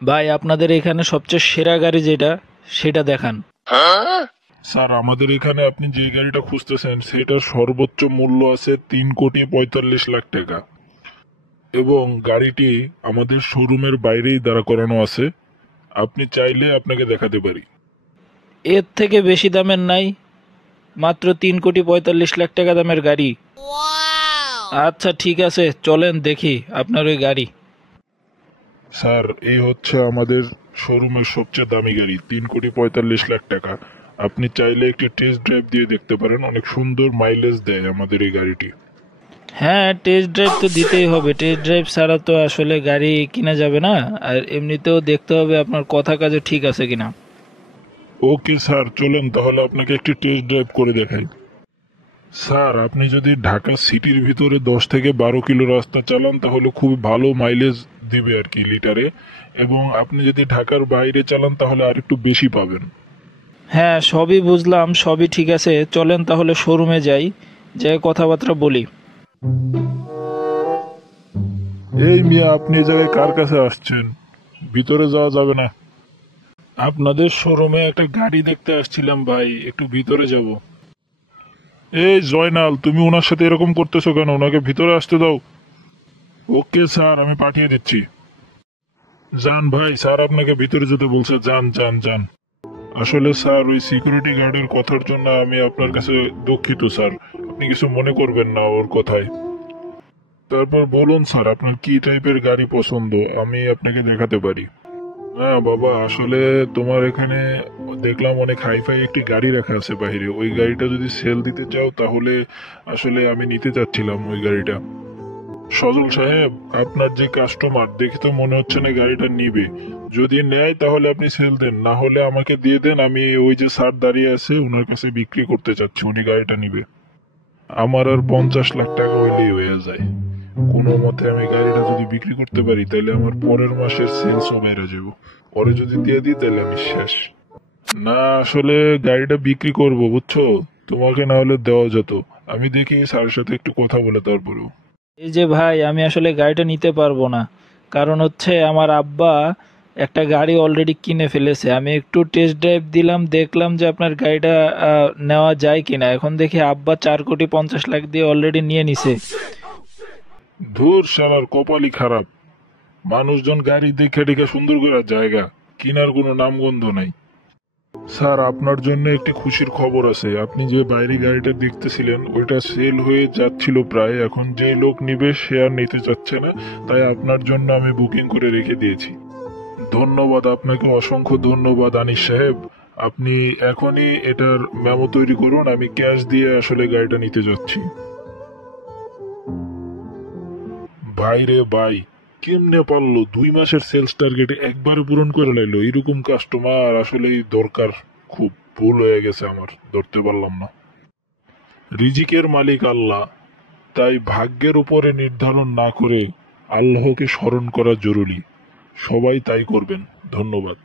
ভাই আপনাদের এখানে সবচেয়ে সেরা গাড়ি যেটা সেটা দেখান। স্যার, আমাদের এখানে আপনি যে গাড়িটা খুঁজতেছেন সেটার সর্বোচ্চ মূল্য আছে 3,45,00,000 টাকা এবং গাড়িটি আমাদের শোরুমের বাইরেই দাঁড়া করানো আছে। আপনি চাইলে আপনাকে দেখাতে পারি। এর থেকে বেশি দামের নাই? মাত্র 3,45,00,000 টাকা দামের গাড়ি? আচ্ছা ঠিক আছে, চলেন দেখি আপনার ওই গাড়ি। স্যার, এই হচ্ছে আমাদের শোরুমের সবচেয়ে দামি গাড়ি, 3,45,00,000 টাকা। আপনি চাইলে একটি টেস্ট ড্রাইভ দিয়ে দেখতে পারেন, অনেক সুন্দর মাইলেজ দেয় আমাদের এই গাড়িটি। হ্যাঁ, টেস্ট ড্রাইভ তো দিতেই হবে, টেস্ট ড্রাইভ ছাড়া তো আসলে গাড়ি কিনা যাবে না। আর এমনিতেও দেখতে হবে আপনার কথা কাজে ঠিক আছে কিনা। ওকে স্যার, চলুন তাহলে আপনাকে একটি টেস্ট ড্রাইভ করে দেখাই। স্যার, আপনি যদি ঢাকা সিটির ভিতরে 10 থেকে 12 কিলো রাস্তা চালান তাহলে খুব ভালো মাইলেজ দিবে আর কি লিটারে, এবং আপনি যদি ঢাকার বাইরে চালান তাহলে আর একটু বেশি পাবেন। হ্যাঁ সবই বুঝলাম, সবই ঠিক আছে, চলেন তাহলে শোরুমে যাই, যে কথাবার্তা বলি। এই মিয়া, আপনি এই জায়গায় কার কাছে আসছেন? ভিতরে যাওয়া যাবে না। আপনাদের শোরুমে একটা গাড়ি দেখতে আসছিলাম ভাই, একটু ভিতরে যাব। এই জয়নাল, তুমি ওনার সাথে এরকম করতেছো কেন? ওনাকে ভিতরে আসতে দাও। ওকে স্যার, আমি পাঠিয়ে দিচ্ছি। যান ভাই, স্যার আপনাকে ভিতরে যেতে বলছে, যান যান যান। আসলে স্যার, ওই সিকিউরিটি গার্ডের কথার জন্য আমি আপনার কাছে দুঃখিত স্যার। আপনি কিছু মনে করবেন না ওর কথায়। তারপর বলুন স্যার, আপনার কি টাইপের গাড়ি পছন্দ, আমি আপনাকে দেখাতে পারি। হ্যাঁ বাবা, আসলে তোমার এখানে দেখলাম অনেক হাইফাই একটি গাড়ি রাখা আছে বাইরে, ওই গাড়িটা যদি সেল দিতে চাও তাহলে আসলে আমি নিতে চাচ্ছিলাম ওই গাড়িটা। সজল সাহেব, আপনার যে কাস্টমার দেখে তো মনে হচ্ছে না গাড়িটা নিবে। যদি নেয় তাহলে আপনি সেল দেন, না হলে আমাকে দিয়ে দেন, আমি ওই যে স্যার দাঁড়িয়ে আছে ওনার কাছে বিক্রি করতে চাচ্ছি, উনি গাড়িটা নিবে। আমার আর 50 লাখ টাকা হইলেই হয়ে যায়। কোনো মতে আমি গাড়িটা যদি বিক্রি করতে পারি তাহলে আমার পরের মাসের সেলসও বেড়ে যাব। পরে যদি দিয়ে দিই তাহলে আমি শেষ। না, আসলে গাড়িটা বিক্রি করব বুঝছো, তোমাকে না হলে দেওয়া যেত। আমি দেখি স্যারের সাথে একটু কথা বলে তারপরেও। এই যে ভাই, আমি আসলে গাড়িটা নিতে পারবো না, কারণ হচ্ছে আমার আব্বা একটা গাড়ি অলরেডি কিনে ফেলেছে। আমি একটু টেস্ট ড্রাইভ দিলাম, দেখলাম যে আপনার গাড়িটা নেওয়া যায় কিনা। এখন দেখি আব্বা 4,50,00,000 দিয়ে অলরেডি নিয়ে নিছে। ধুর শালার কপালই খারাপ। মানুষজন গাড়ি দেখে দেখে সুন্দর করে জায়গা কিনার কোনো নামগন্ধ নাই। স্যার, আপনার জন্য একটি খুশির খবর আছে। আপনি যে বাইরে গাড়িটা দেখতেছিলেন ওইটা সেল হয়ে যাচ্ছিল প্রায়, এখন যে লোক নিবে সে আর নিতে চাচ্ছে না, তাই আপনার জন্য আমি বুকিং করে রেখে দিয়েছি। ধন্যবাদ আপনাকে, অসংখ্য ধন্যবাদ আনিস সাহেব। আপনি এখনই এটার মেমো তৈরি করুন, আমি ক্যাশ দিয়ে আসলে গাড়িটা নিতে যাচ্ছি। ভাই রে ভাই, কেমনে পারলো 2 মাসের সেলস টার্গেট একবারে পূরণ করে লাইলো? এরকম কাস্টমার আসলেই দরকার। খুব ভুল হয়ে গেছে আমার, ধরতে পারলাম না। রিজিকের মালিক আল্লাহ, তাই ভাগ্যের উপরে নির্ধারণ না করে আল্লাহকে স্মরণ করা জরুরি। সবাই তাই করবেন। ধন্যবাদ।